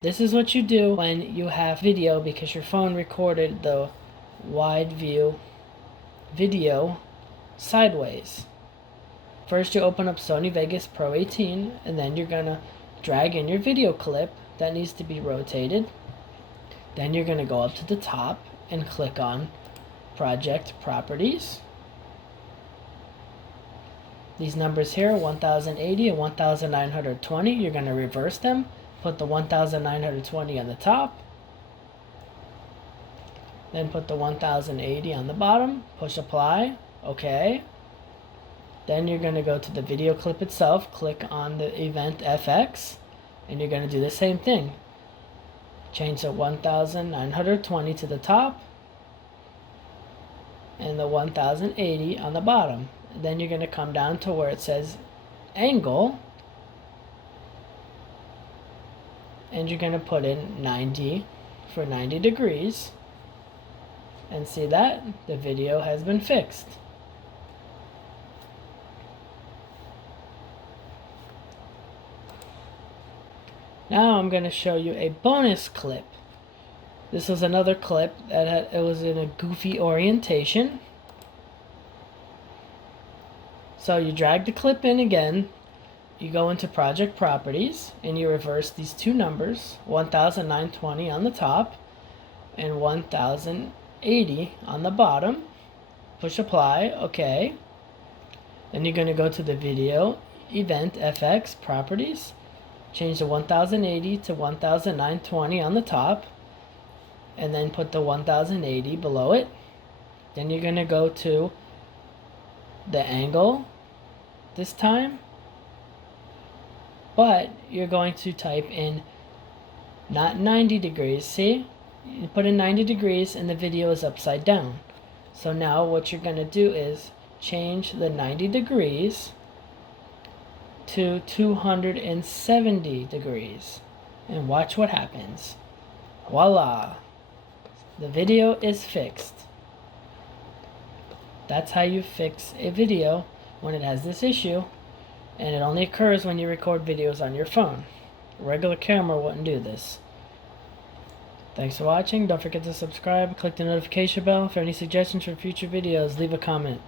This is what you do when you have video because your phone recorded the wide view video sideways. First you open up Sony Vegas Pro 18 and then you're gonna drag in your video clip that needs to be rotated. Then you're gonna go up to the top and click on Project Properties. These numbers here, 1080 and 1920, you're gonna reverse them. Put the 1920 on the top, then put the 1080 on the bottom, push apply, okay. Then you're going to go to the video clip itself, click on the event FX, and you're going to do the same thing. Change the 1920 to the top, and the 1080 on the bottom. Then you're going to come down to where it says angle, and you're going to put in 90 for 90 degrees, and see that the video has been fixed. Now I'm going to show you a bonus clip. This was another clip that it was in a goofy orientation. So you drag the clip in again, you go into Project Properties, and you reverse these two numbers, 1920 on the top and 1080 on the bottom. Push apply, okay. Then you're going to go to the video, event FX properties, change the 1080 to 1920 on the top, and then put the 1080 below it. Then you're going to go to the angle this time, but you're going to type in not 90 degrees. See, you put in 90 degrees and the video is upside down. So now what you're going to do is change the 90 degrees to 270 degrees and watch what happens. Voila, the video is fixed. That's how you fix a video when it has this issue, and it only occurs when you record videos on your phone. A regular camera wouldn't do this. Thanks for watching. Don't forget to subscribe, click the notification bell. For any suggestions for future videos, leave a comment.